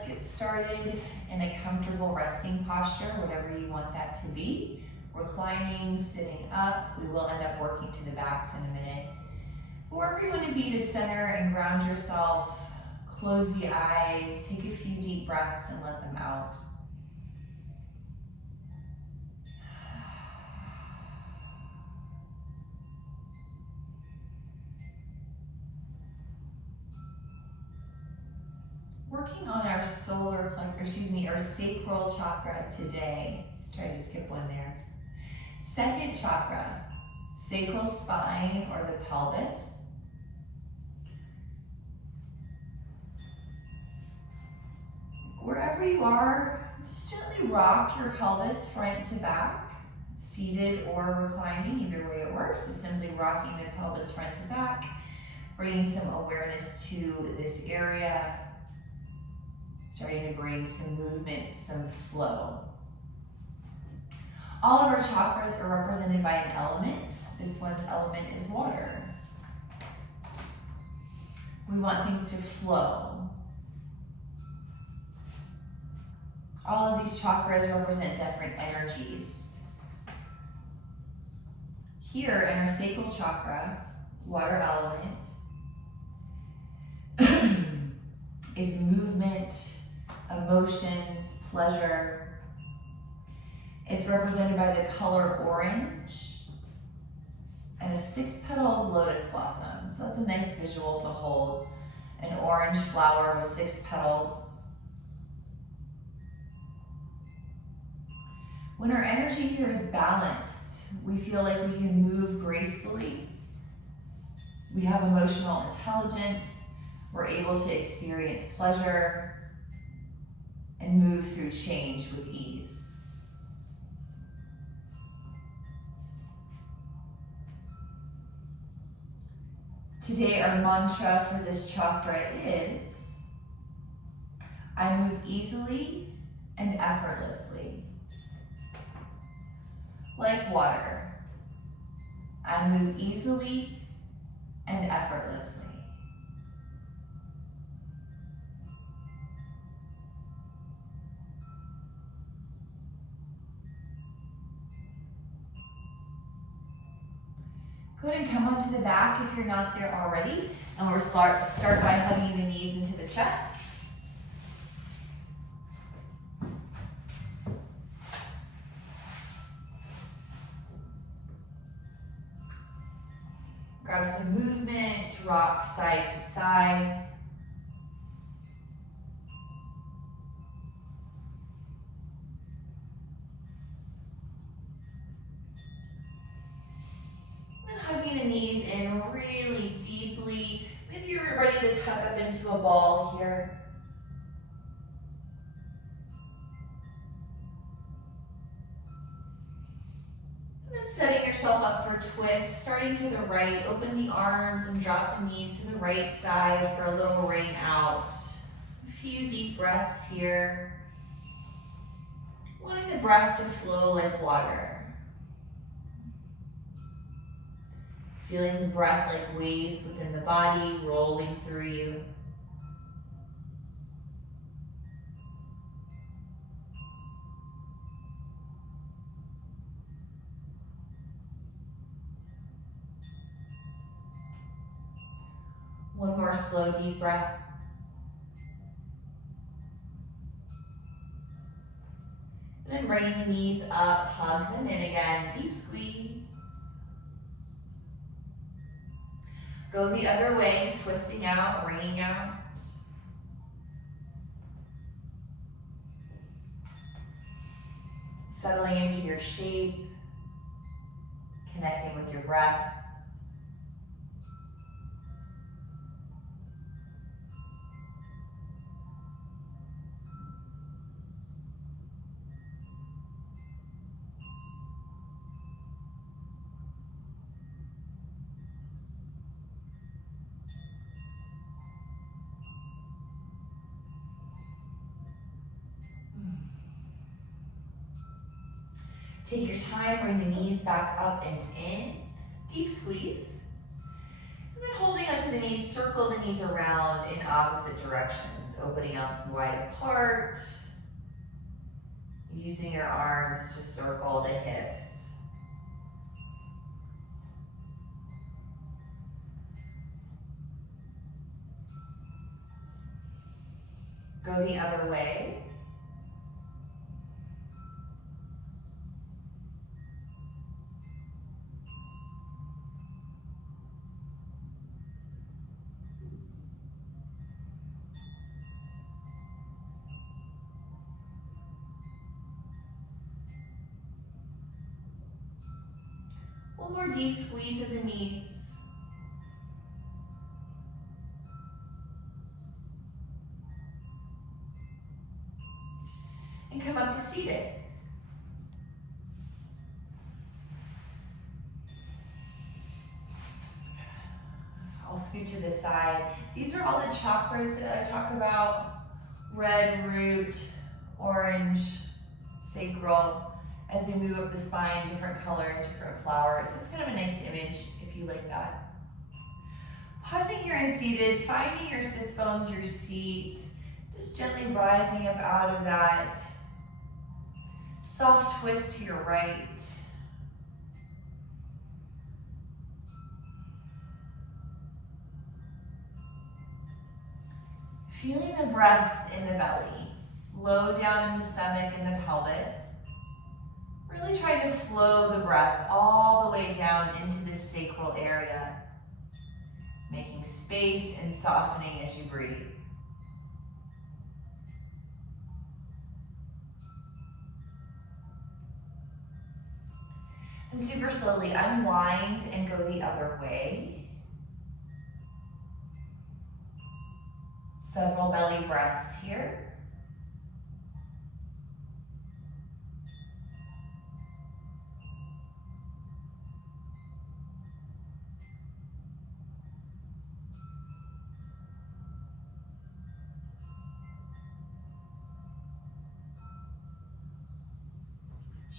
let's get started in a comfortable resting posture, whatever you want that to be. Reclining, sitting up. We will end up working to the backs in a minute. Wherever you want to be to center and ground yourself, close the eyes, take a few deep breaths and let them out. Working on our our sacral chakra today. Tried to skip one there. Second chakra, sacral spine or the pelvis. Wherever you are, just gently rock your pelvis front to back, seated or reclining, either way it works. Just simply rocking the pelvis front to back, bringing some awareness to this area, starting to bring some movement, some flow. All of our chakras are represented by an element. This one's element is water. We want things to flow. All of these chakras represent different energies. Here in our sacral chakra, water element is movement, emotions, pleasure. It's represented by the color orange and a 6-petaled lotus blossom. So that's a nice visual to hold. An orange flower with 6 petals. When our energy here is balanced, we feel like we can move gracefully. We have emotional intelligence. We're able to experience pleasure and move through change with ease. Today, our mantra for this chakra is, I move easily and effortlessly. Like water, I move easily and effortlessly. Go ahead and come onto the back if you're not there already, and we'll start by hugging the knees into the chest. Grab some movement, rock side to side. Hugging the knees in really deeply. Maybe you're ready to tuck up into a ball here. And then setting yourself up for twist, starting to the right. Open the arms and drop the knees to the right side for a little rain out. A few deep breaths here. Wanting the breath to flow like water. Feeling the breath like waves within the body, rolling through you. One more slow, deep breath. And then bringing the knees up, hug them in again, deep squeeze. Go the other way, twisting out, wringing out. Settling into your shape, connecting with your breath. Take your time, bring the knees back up and in. Deep squeeze. And then holding onto the knees, circle circle the knees around in opposite directions, opening up wide apart, using your arms to circle the hips. Go the other way. One more deep squeeze of the knees. And come up to seated. So I'll scoot to the side. These are all the chakras that I talk about. Red, root, orange, sacral. As we move up the spine, different colors, different flowers. It's kind of a nice image if you like that. Pausing here and seated, finding your sits bones, your seat. Just gently rising up out of that. Soft twist to your right. Feeling the breath in the belly, low down in the stomach and the pelvis. Really try to flow the breath all the way down into this sacral area, making space and softening as you breathe. And super slowly unwind and go the other way. Several belly breaths here.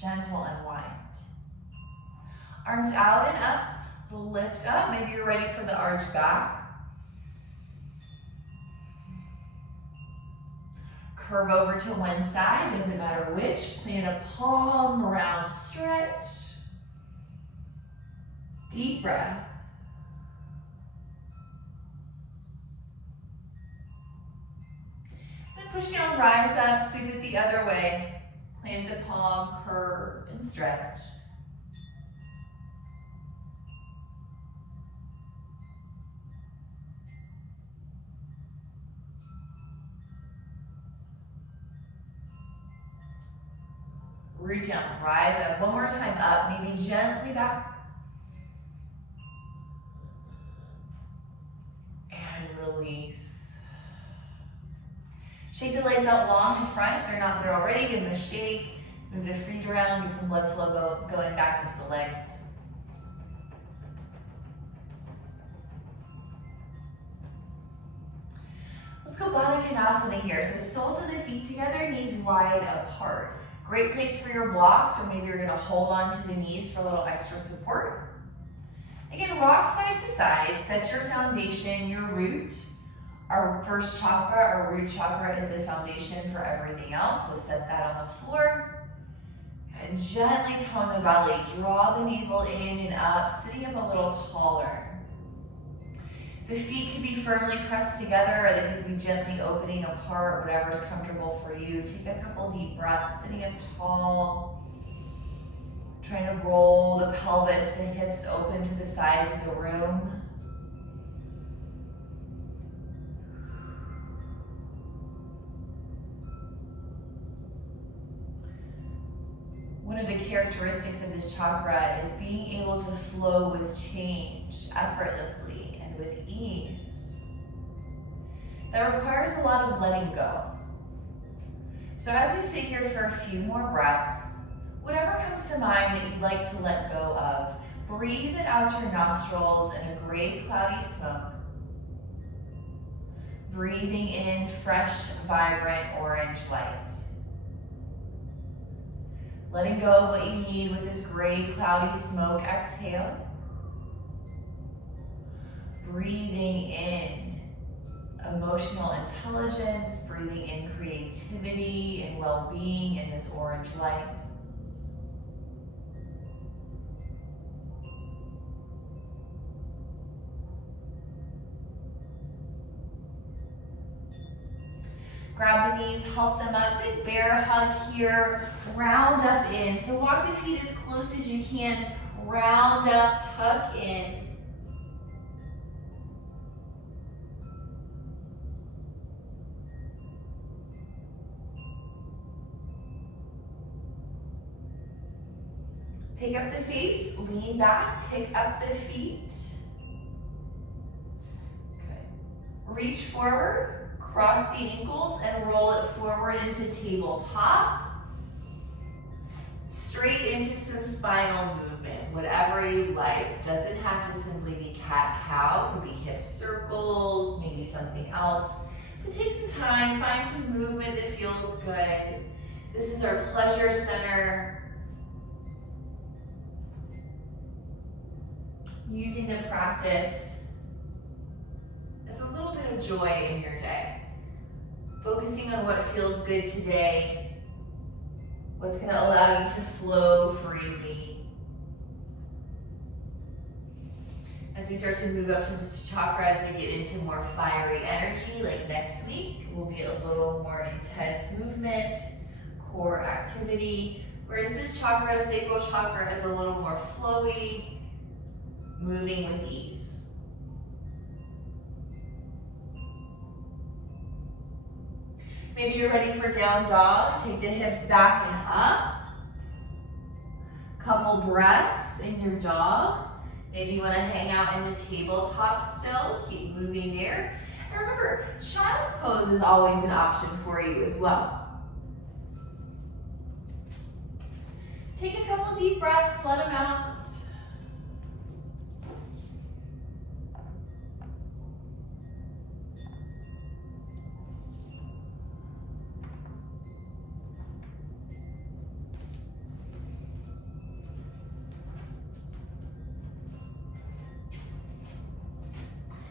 Gentle unwind. Arms out and up, we'll lift up. Maybe you're ready for the arch back. Curve over to one side, doesn't matter which. Plant a palm around, stretch. Deep breath. Then push down, rise up, sweep it the other way. Plant the palm, curve, and stretch. Root down, rise up. One more time up, maybe gently back. And release. Shake the legs out long in front. If they're not there already, give them a shake. Move the feet around, get some blood flow going back into the legs. Let's go Baddha Konasana here. So soles of the feet together, knees wide apart. Great place for your blocks, or maybe you're gonna hold on to the knees for a little extra support. Again, rock side to side, set your foundation, your root. Our first chakra, our root chakra, is the foundation for everything else, so set that on the floor. And gently tone the belly, draw the navel in and up, sitting up a little taller. The feet can be firmly pressed together, or they can be gently opening apart, whatever's comfortable for you. Take a couple deep breaths, sitting up tall. Trying to roll the pelvis, the hips open to the sides of the room. One of the characteristics of this chakra is being able to flow with change effortlessly and with ease. That requires a lot of letting go. So as we sit here for a few more breaths, whatever comes to mind that you'd like to let go of, breathe it out your nostrils in a gray, cloudy smoke. Breathing in fresh, vibrant orange light. Letting go of what you need with this gray, cloudy smoke exhale. Breathing in emotional intelligence, breathing in creativity and well-being in this orange light. Grab the knees, help them up, big bear hug here, round up in. So walk the feet as close as you can, round up, tuck in. Pick up the face, lean back, pick up the feet. Good. Reach forward, cross the ankles and roll it forward into tabletop. Straight into some spinal movement, whatever you like. Doesn't have to simply be cat-cow, could be hip circles, maybe something else. But take some time, find some movement that feels good. This is our pleasure center. Using the practice as a little bit of joy in your day. Focusing on what feels good today, what's going to allow you to flow freely. As we start to move up to the chakras, we get into more fiery energy, like next week, will be a little more intense movement, core activity, whereas this chakra, sacral chakra, is a little more flowy, moving with ease. Maybe you're ready for down dog. Take the hips back and up. Couple breaths in your dog. Maybe you want to hang out in the tabletop still. Keep moving there. And remember, child's pose is always an option for you as well. Take a couple deep breaths, let them out.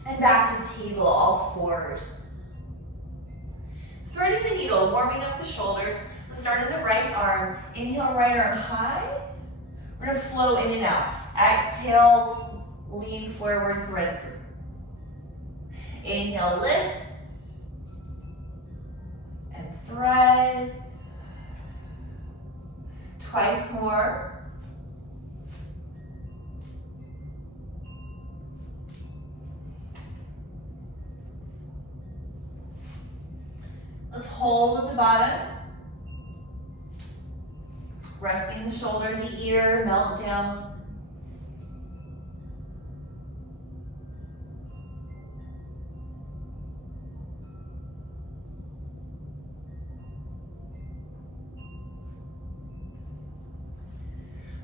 And back to table, all fours. Threading the needle, warming up the shoulders. Let's start in the right arm. Inhale, right arm high. We're gonna flow in and out. Exhale, lean forward, thread through. Inhale, lift. And thread. Twice more. Let's hold at the bottom. Resting the shoulder in the ear, melt down.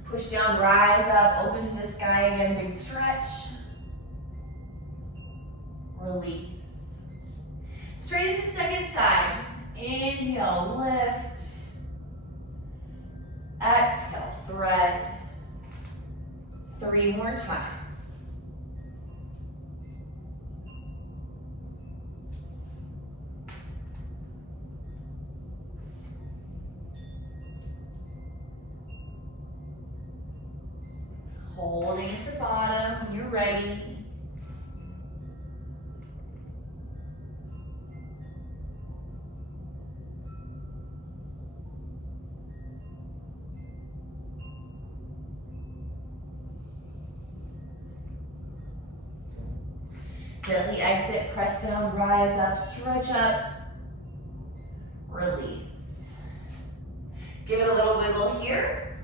Push down, rise up, open to the sky again, big stretch. Release. Straight into second side. Inhale, lift. Exhale, thread. 3 more times. Holding at the bottom when you're ready. Gently exit, press down, rise up, stretch up, release. Give it a little wiggle here.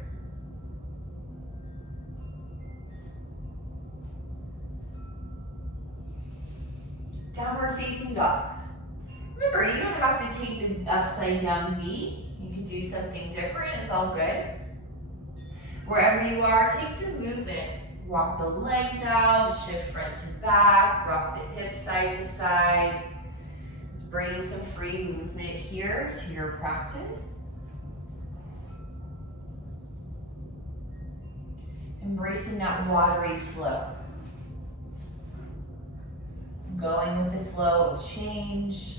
Downward facing dog. Remember, you don't have to take the upside down V. You can do something different, it's all good. Wherever you are, take some movement. Walk the legs out, shift front to back, rock the hips side to side. Let's bring some free movement here to your practice. Embracing that watery flow. Going with the flow of change,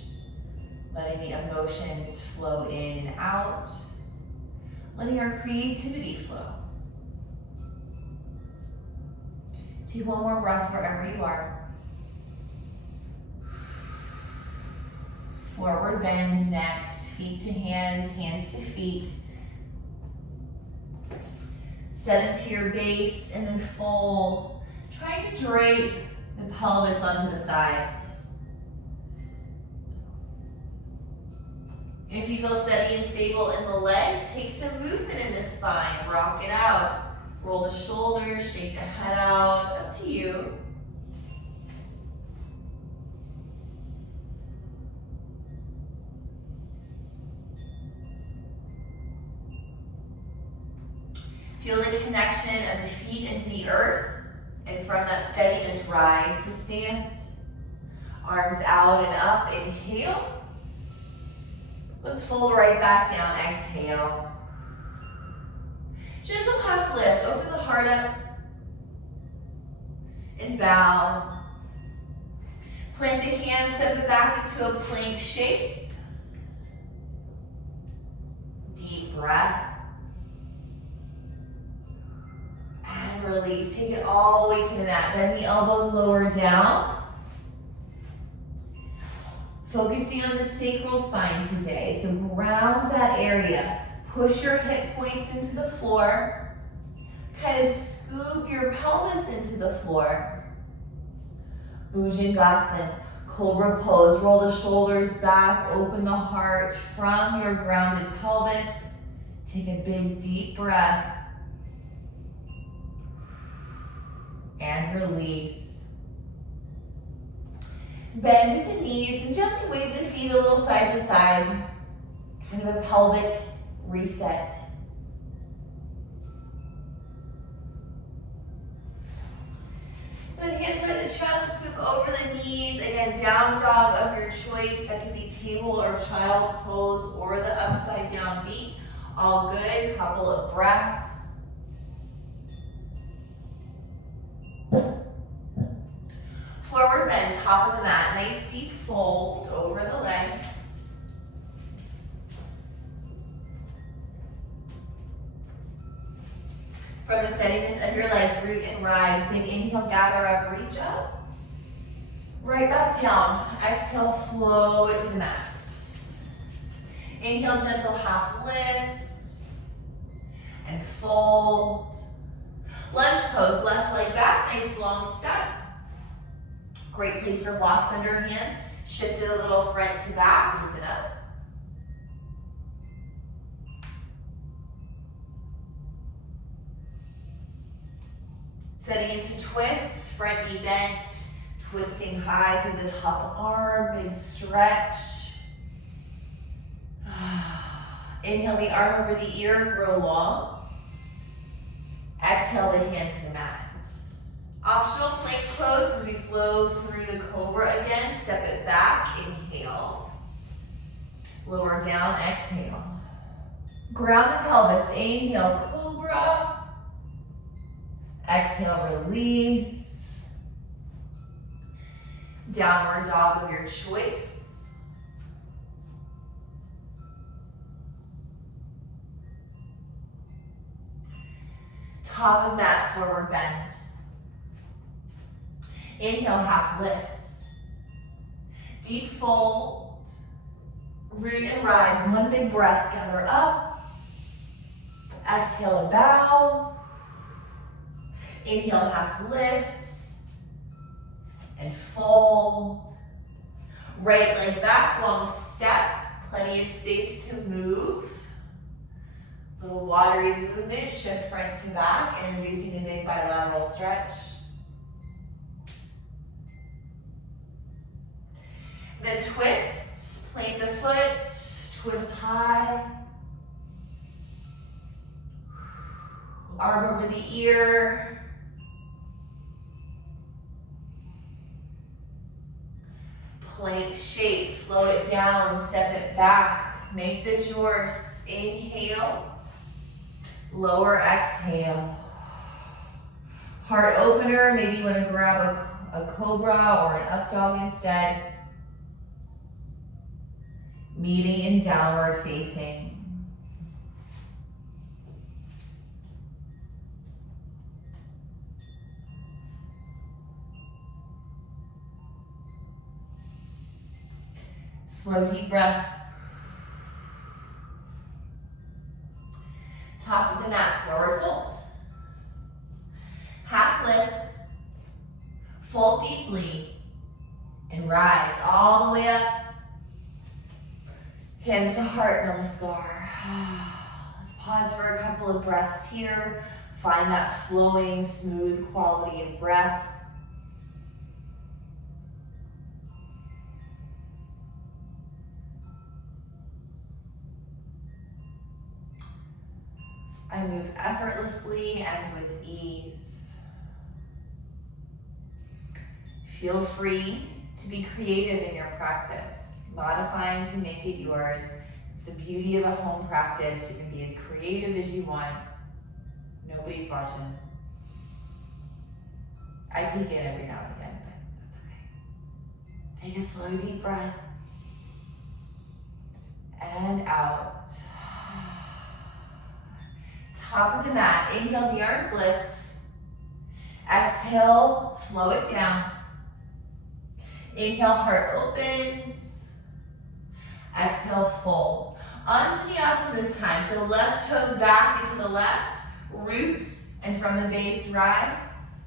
letting the emotions flow in and out, letting our creativity flow. Take one more breath wherever you are. Forward bend next, feet to hands, hands to feet. Set into your base and then fold. Try to drape the pelvis onto the thighs. If you feel steady and stable in the legs, take some movement in the spine. Rock it out. Roll the shoulders, shake the head out. Up to you. Feel the connection of the feet into the earth, and from that steadiness, rise to stand. Arms out and up, inhale. Let's fold right back down, exhale. Gentle half lift, open the heart up, and bow. Plant the hands, step it back into a plank shape. Deep breath. And release. Take it all the way to the mat. Bend the elbows lower down. Focusing on the sacral spine today. So ground that area. Push your hip points into the floor. Kind of scoop your pelvis into the floor. Bhujangasana, cobra pose. Roll the shoulders back. Open the heart from your grounded pelvis. Take a big deep breath. And release. Bend at the knees and gently wave the feet a little side to side. Kind of a pelvic reset. Then hands by the chest, let's move over the knees. Again, down dog of your choice. That can be table or child's pose or the upside down V. All good, couple of breaths. Forward bend, top of the mat. Nice deep fold over the legs. From the steadiness of your legs, root and rise. Big inhale, gather up, reach up. Right back down. Exhale, flow it to the mat. Inhale, gentle half lift. And fold. Lunge pose, left leg back, nice long step. Great place for blocks under hands. Shift it a little front to back, loosen up. Setting into twists, front knee bent, twisting high through the top arm, big stretch. Inhale the arm over the ear, grow long. Exhale the hand to the mat. Optional plank pose as we flow through the cobra again. Step it back, inhale. Lower down, exhale. Ground the pelvis, inhale, cobra. Exhale, release. Downward dog of your choice. Top of mat, forward bend. Inhale, half lift. Deep fold. Root and rise. One big breath. Gather up. Exhale and bow. Inhale, half lift. And fold. Right leg back, long step. Plenty of space to move. Little watery movement. Shift front to back. Introducing a big bilateral stretch. Then twist, plant the foot, twist high. Arm over the ear. Plank shape, flow it down, step it back. Make this yours. Inhale, lower exhale. Heart opener, maybe you want to grab a cobra or an up dog instead. Meeting in downward facing. Slow, deep breath. Top of the mat, forward fold. Half lift, fold deeply, and rise all the way up. Hands to heart, namaskar. Let's pause for a couple of breaths here. Find that flowing, smooth quality of breath. I move effortlessly and with ease. Feel free to be creative in your practice, modifying to make it yours. It's the beauty of a home practice. You can be as creative as you want. Nobody's watching. I peek in every now and again, but that's okay. Take a slow, deep breath. And out. Top of the mat, inhale, the arms lift. Exhale, flow it down. Inhale, heart opens. Exhale, fold. Anodea this time, so left toes back into the left, root, and from the base, rise.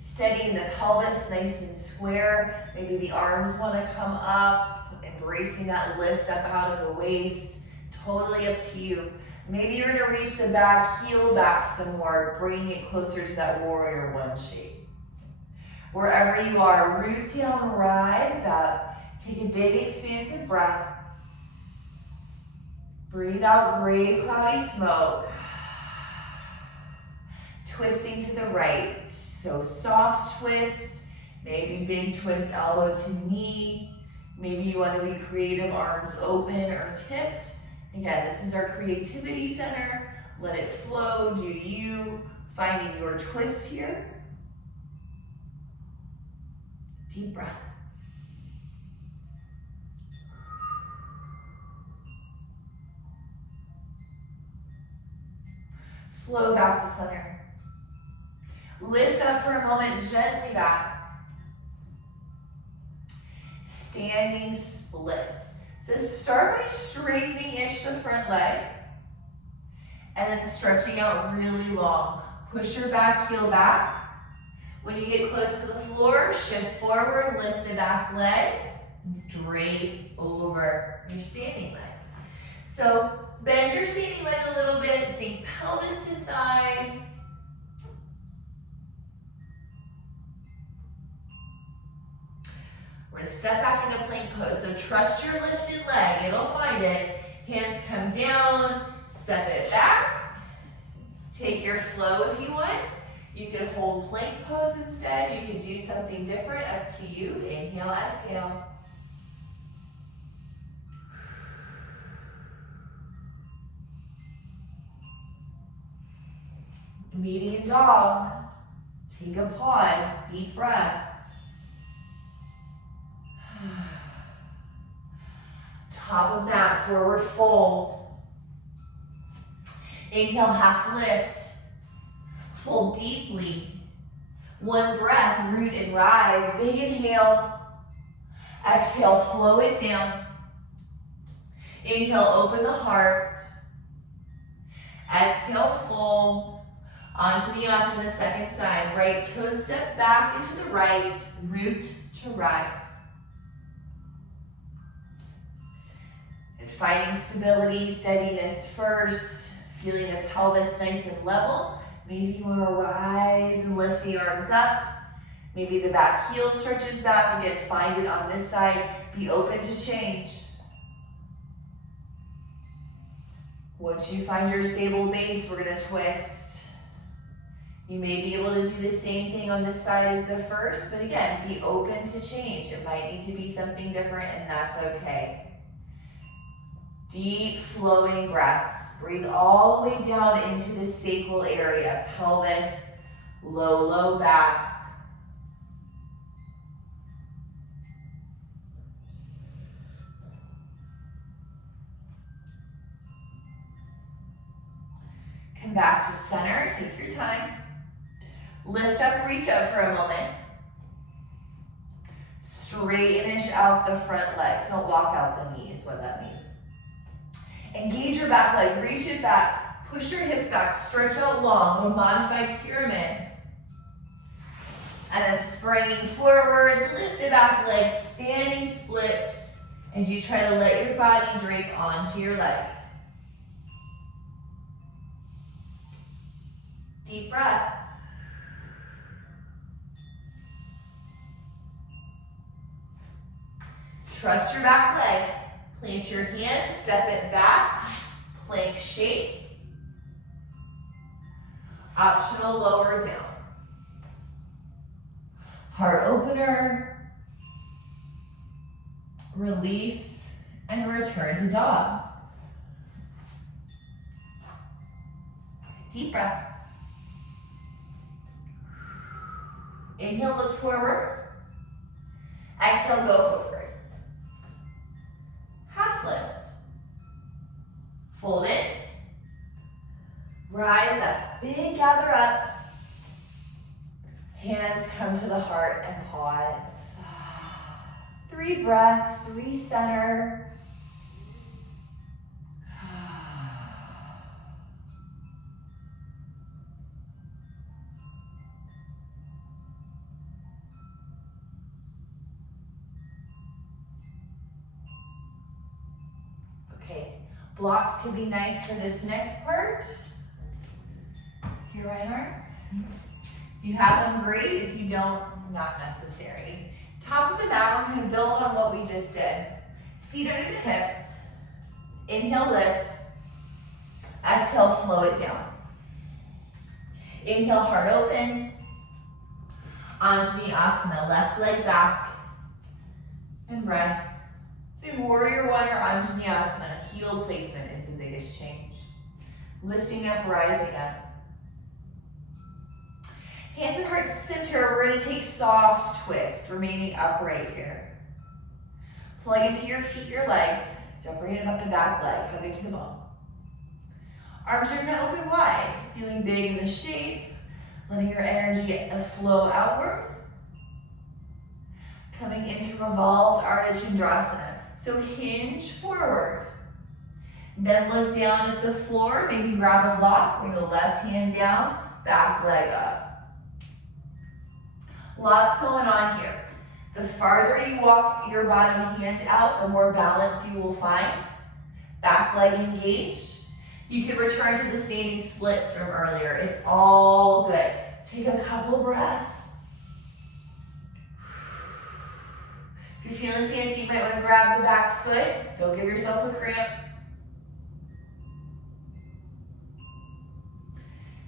Steadying the pelvis, nice and square. Maybe the arms want to come up, embracing that lift up out of the waist. Totally up to you. Maybe you're gonna reach the back, heel back some more, bringing it closer to that warrior one shape. Wherever you are, root down, rise up. Take a big expansive breath. Breathe out gray cloudy smoke. Twisting to the right. So soft twist, maybe big twist elbow to knee. Maybe you want to be creative, arms open or tipped. Again, this is our creativity center. Let it flow, do you. Finding your twist here. Deep breath. Slow back to center. Lift up for a moment, gently back. Standing splits. So start by straightening-ish the front leg and then stretching out really long. Push your back heel back. When you get close to the floor, shift forward, lift the back leg, drape over your standing leg. So bend your standing leg a little bit, think pelvis to thigh. We're gonna step back into plank pose. So trust your lifted leg, it'll find it. Hands come down, step it back. Take your flow if you want. You can hold plank pose instead. You can do something different, up to you. Inhale, exhale. Meeting in dog. Take a pause, deep breath. Top of mat, forward fold. Inhale, half lift. Fold deeply. One breath, root and rise. Big inhale. Exhale, flow it down. Inhale, open the heart. Exhale, fold. Anodea the second side. Right toe step back into the right, root to rise. And finding stability, steadiness first. Feeling the pelvis nice and level. Maybe you want to rise and lift the arms up. Maybe the back heel stretches back. Again, find it on this side. Be open to change. Once you find your stable base, we're going to twist. You may be able to do the same thing on this side as the first, but again, be open to change. It might need to be something different, and that's okay. Deep flowing breaths. Breathe all the way down into the sacral area, pelvis, low back. Come back to center, take your time. Lift up, reach up for a moment. Straighten-ish out the front legs. Don't walk out the knee is what that means. Engage your back leg, reach it back, push your hips back, stretch out long, little modified pyramid. And then spraying forward, lift the back leg, standing splits as you try to let your body drape onto your leg. Deep breath. Trust your back leg. Plant your hands, step it back, plank shape. Optional lower down. Heart opener. Release and return to dog. Deep breath. Inhale, look forward. Exhale, go forward. Half lift. Fold it. Rise up. Big gather up. Hands come to the heart and pause. 3 breaths, recenter. Okay, blocks can be nice for this next part. Your right arm. If you have them, great. If you don't, not necessary. Top of the mat, we're going to build on what we just did. Feet under the hips. Inhale, lift. Exhale, flow it down. Inhale, heart opens. Anjaneyasana, left leg back. And rest. So warrior one or Anjaneyasana, heel placement is the biggest change. Lifting up, rising up. Hands and heart center, we're going to take soft twists, remaining upright here. Plug into your feet, your legs. Don't bring it up the back leg, hug it to the bone. Arms are going to open wide, feeling big in the shape, letting your energy flow outward. Coming into revolved Ardha Chandrasana. So hinge forward. Then look down at the floor, maybe grab a block, bring the left hand down, back leg up. Lots going on here. The farther you walk your bottom hand out, the more balance you will find. Back leg engaged. You can return to the standing splits from earlier. It's all good. Take a couple breaths. If you're feeling fancy, you might want to grab the back foot. Don't give yourself a cramp.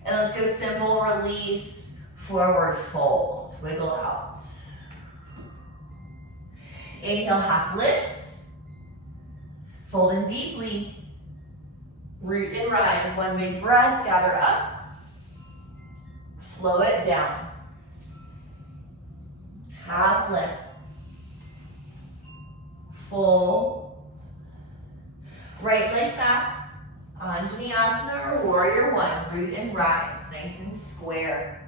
And let's go simple release, forward fold. Wiggle out. Inhale, half lift. Fold in deeply. Root and rise. One big breath, gather up. Flow it down. Half lift. Fold. Right leg back. Anjaneyasana or warrior one. Root and rise. Nice and square.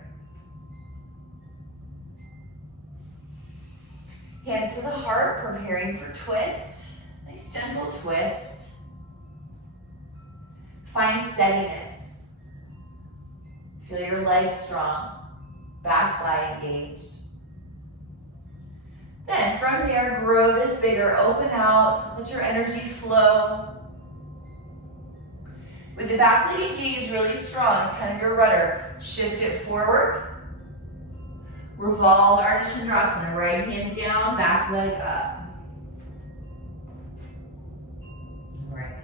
Hands to the heart, preparing for twist. Nice gentle twist. Find steadiness. Feel your legs strong. Back thigh engaged. Then from here, grow this bigger. Open out. Let your energy flow. With the back leg engaged, really strong. It's kind of your rudder. Shift it forward. Revolved Ardha Chandrasana, right hand down, back leg up. All right.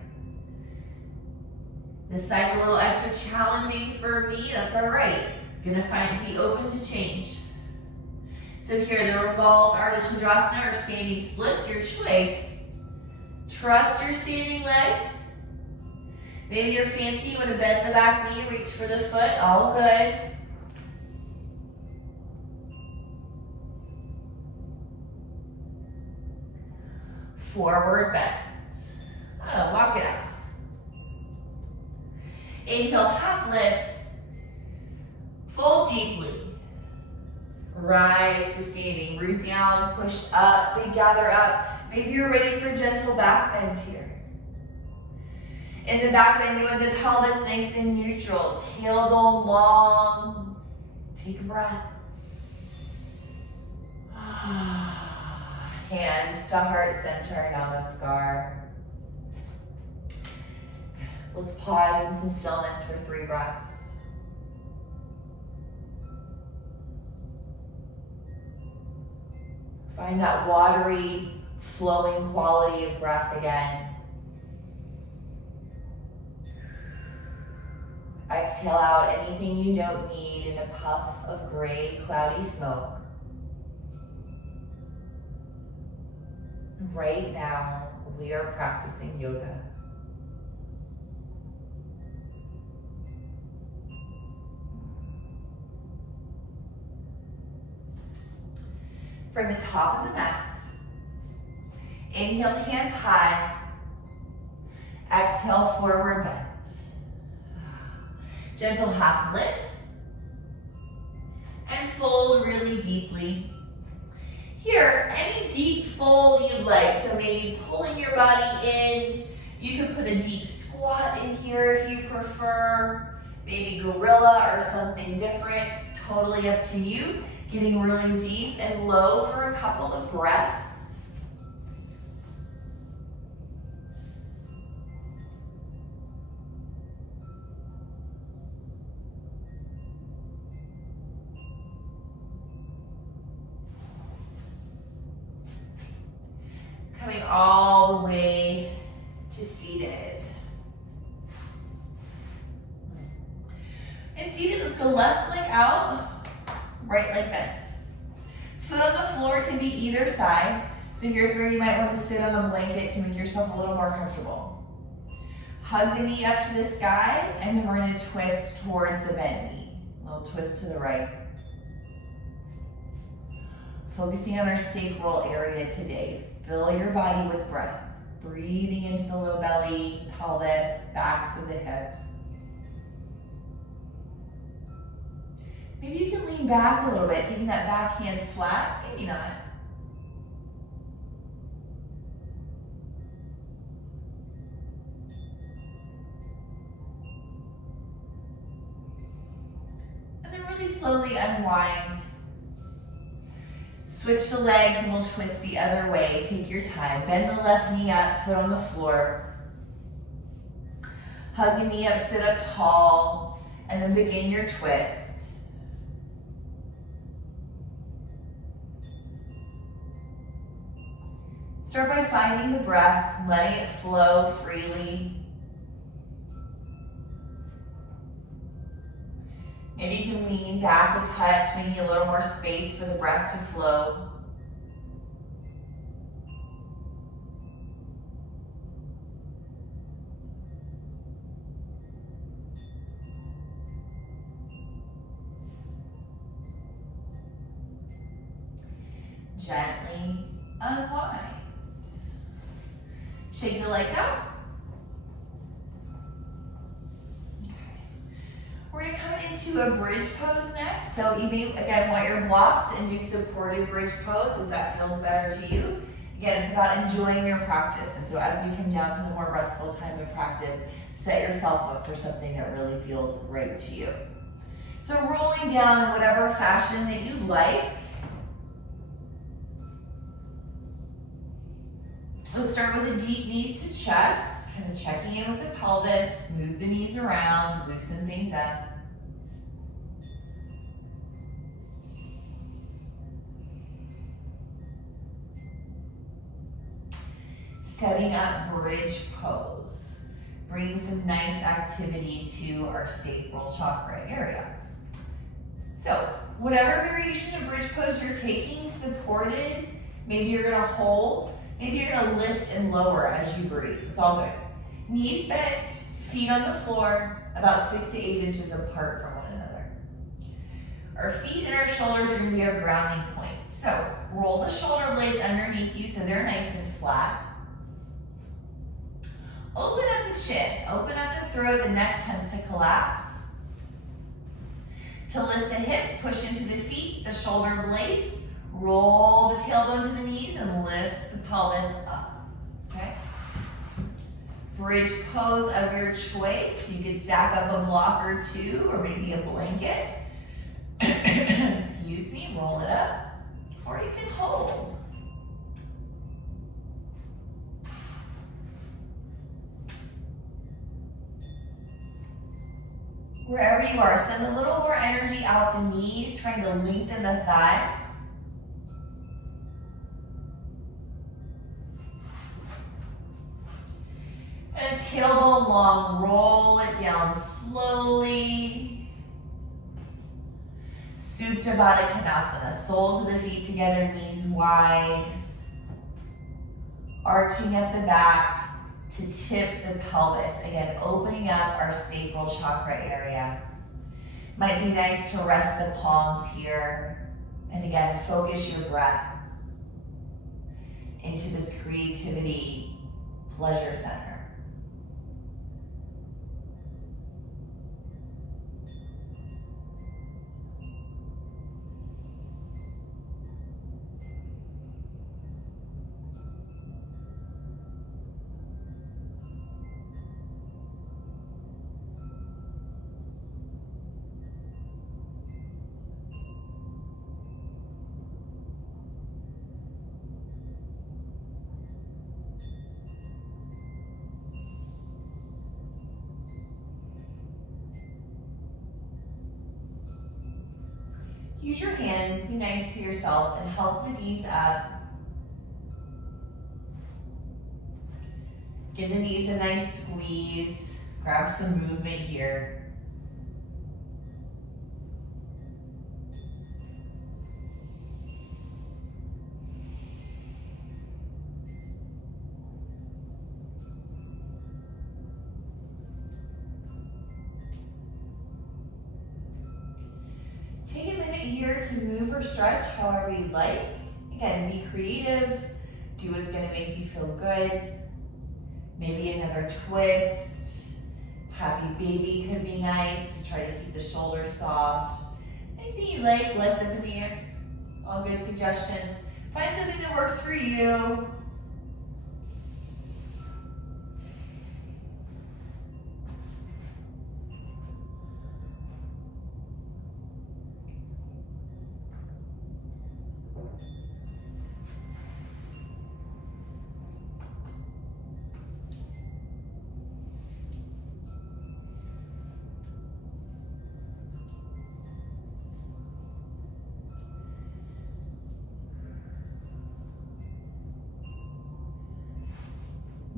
This side's a little extra challenging for me, that's all right. Gonna be open to change. So here, the revolved Ardha Chandrasana or standing splits, your choice. Trust your standing leg. Maybe you're fancy, you want to bend the back knee, reach for the foot, all good. Forward bend. Walk it out. Inhale, half lift. Fold deeply. Rise to standing. Root down, push up, big gather up. Maybe you're ready for gentle back bend here. In the back bend, you want the pelvis nice and neutral. Tailbone long. Take a breath. Hands to heart center, namaskar. Let's pause in some stillness for 3 breaths. Find that watery, flowing quality of breath again. Exhale out anything you don't need in a puff of gray, cloudy smoke. Right now, we are practicing yoga. From the top of the mat, inhale, hands high. Exhale, forward bend. Gentle half lift. And fold really deeply. Here, any deep fold you'd like. So maybe pulling your body in. You could put a deep squat in here if you prefer. Maybe gorilla or something different. Totally up to you. Getting really deep and low for a couple of breaths. Coming all the way to seated. And seated, let's go left leg out. Right leg bent. Foot on the floor can be either side. So here's where you might want to sit on a blanket to make yourself a little more comfortable. Hug the knee up to the sky, and then we're going to twist towards the bent knee. A little twist to the right. Focusing on our sacral area today. Fill your body with breath. Breathing into the low belly, pelvis, backs of the hips. Maybe you can lean back a little bit, taking that back hand flat, maybe not. And then really slowly unwind. Switch the legs and we'll twist the other way. Take your time. Bend the left knee up, foot on the floor. Hug the knee up, sit up tall, and then begin your twist. Start by finding the breath, letting it flow freely. Maybe you can lean back a touch, making a little more space for the breath to flow. Gently unwind. Shake the legs out. Okay. We're going to come into a bridge pose next. So you may, again, want your blocks and do supported bridge pose if that feels better to you. Again, it's about enjoying your practice. And so as we come down to the more restful time of practice, set yourself up for something that really feels right to you. So rolling down in whatever fashion that you like. Let's start with the deep knees to chest, kind of checking in with the pelvis, move the knees around, loosen things up. Setting up bridge pose, bringing some nice activity to our sacral chakra area. So, whatever variation of bridge pose you're taking, supported, maybe you're gonna hold, maybe you're gonna lift and lower as you breathe. It's all good. Knees bent, feet on the floor, about 6 to 8 inches apart from one another. Our feet and our shoulders are gonna be our grounding points. So roll the shoulder blades underneath you so they're nice and flat. Open up the chin, open up the throat, the neck tends to collapse. To lift the hips, push into the feet, the shoulder blades. Roll the tailbone to the knees and lift the pelvis up, okay? Bridge pose of your choice. You could stack up a block or two, or maybe a blanket. Excuse me, roll it up. Or you can hold. Wherever you are, send a little more energy out the knees, trying to lengthen the thighs. And tailbone long, roll it down slowly. Supta Baddha Konasana, soles of the feet together, knees wide. Arching up the back to tip the pelvis. Again, opening up our sacral chakra area. Might be nice to rest the palms here. And again, focus your breath into this creativity pleasure center. Use your hands, be nice to yourself, and help the knees up. Give the knees a nice squeeze. Grab some movement here. Take a minute here to move or stretch however you'd like. Again, be creative. Do what's going to make you feel good. Maybe another twist. Happy baby could be nice. Just try to keep the shoulders soft. Anything you like, legs up in the air. All good suggestions. Find something that works for you.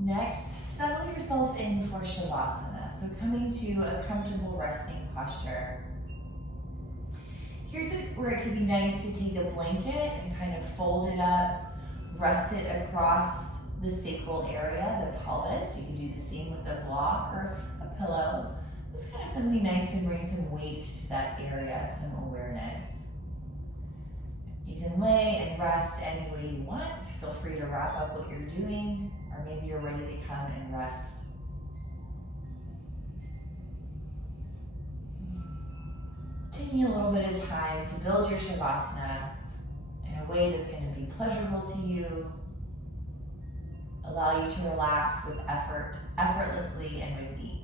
Next, settle yourself in for Shavasana. So coming to a comfortable resting posture. Here's where it could be nice to take a blanket and kind of fold it up, rest it across the sacral area, the pelvis. You can do the same with a block or a pillow. It's kind of something nice to bring some weight to that area, some awareness. You can lay and rest any way you want. Feel free to wrap up what you're doing, or maybe you're ready to come and rest. Taking a little bit of time to build your Shavasana in a way that's going to be pleasurable to you, allow you to relax with effort, effortlessly and with ease.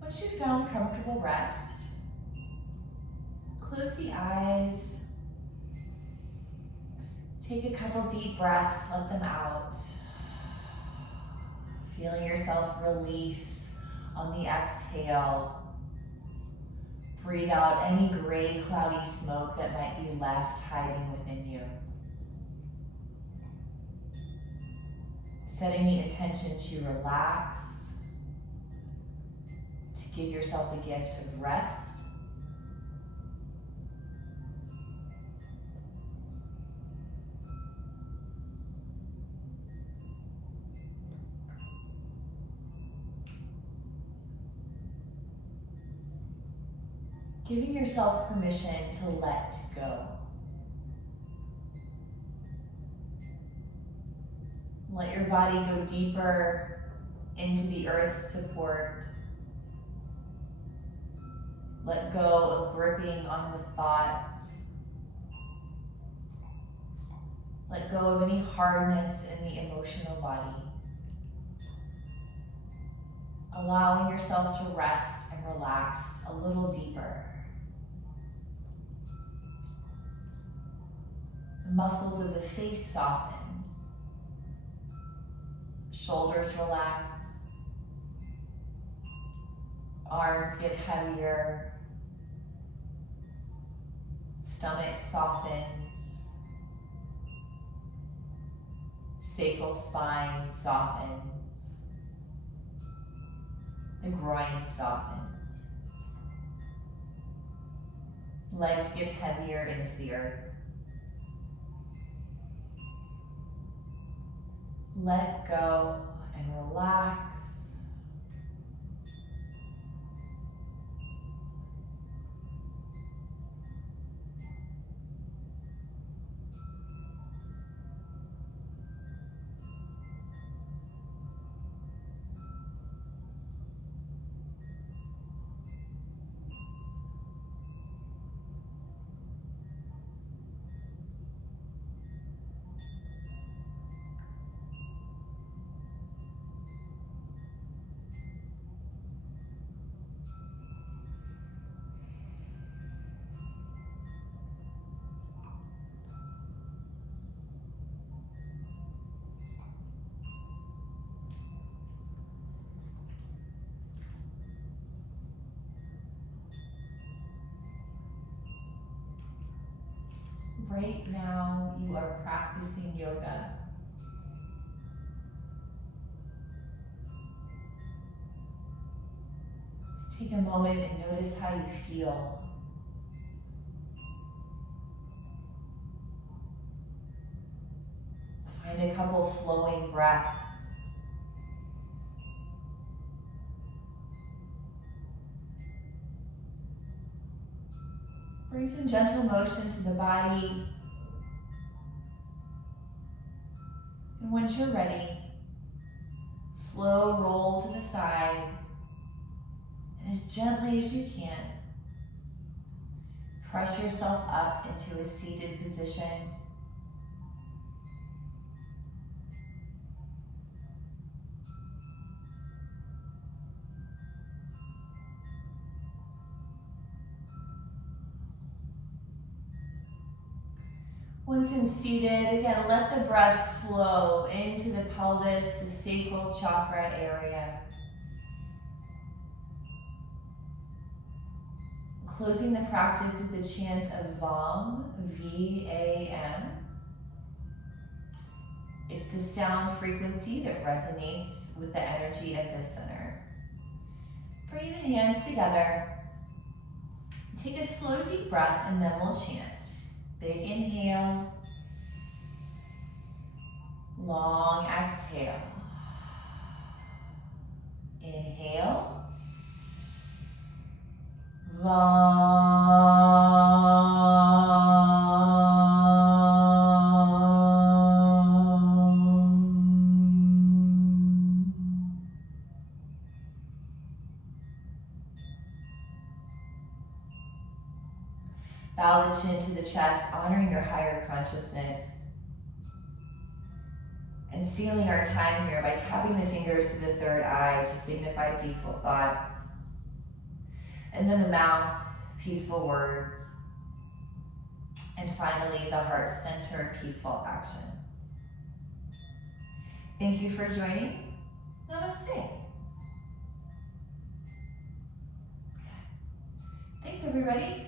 Once you've found comfortable rest, close the eyes, take a couple deep breaths, let them out. Feeling yourself release on the exhale. Breathe out any gray, cloudy smoke that might be left hiding within you. Setting the intention to relax, give yourself the gift of rest Giving yourself permission to let go. Let your body go deeper into the earth's support. Let go of gripping on the thoughts. Let go of any hardness in the emotional body. Allowing yourself to rest and relax a little deeper. The muscles of the face soften. Shoulders relax. Arms get heavier. Stomach softens. Sacral spine softens. The groin softens. Legs get heavier into the earth. Let go and relax. Right now, you are practicing yoga. Take a moment and notice how you feel. Find a couple flowing breaths. Bring some gentle motion to the body. And once you're ready, slow roll to the side. And as gently as you can, press yourself up into a seated position. Once in seated, again, let the breath flow into the pelvis, the sacral chakra area. Closing the practice with the chant of VAM, V-A-M. It's the sound frequency that resonates with the energy at the center. Bring the hands together. Take a slow, deep breath, and then we'll chant. Big inhale. Long exhale. Inhale. Bow the chin to the chest, honoring your higher consciousness. And sealing our time here by tapping the fingers to the third eye to signify peaceful thoughts. And then the mouth, peaceful words. And finally, the heart center, peaceful actions. Thank you for joining. Namaste. Thanks, everybody.